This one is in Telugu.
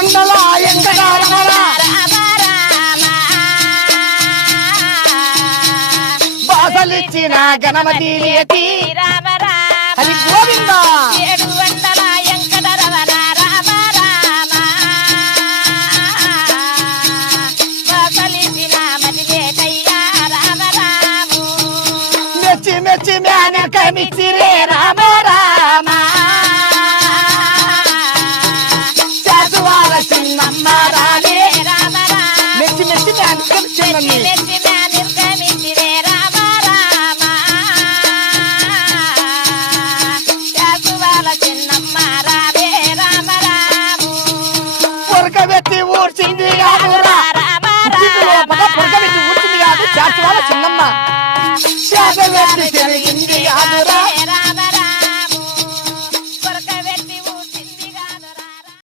కొండల ఎంకటారమరా బాసలిచ్చిన గణపతి లేతి హరి గోవింద మెచ్చి మెచ్చి మేనకమిచ్చిరే రామ రామ చదువాల చిన్నమ్మ రాలే మెచ్చి మెచ్చి మేనకమిచ్చినని పొరకబెట్టి ఊడ్చింది కాదురా పొరకబెట్టి ఊడ్చింది కాదు చేతువాల చిన్నమ్మ చేతబెట్టి తిరిగింది కాదురా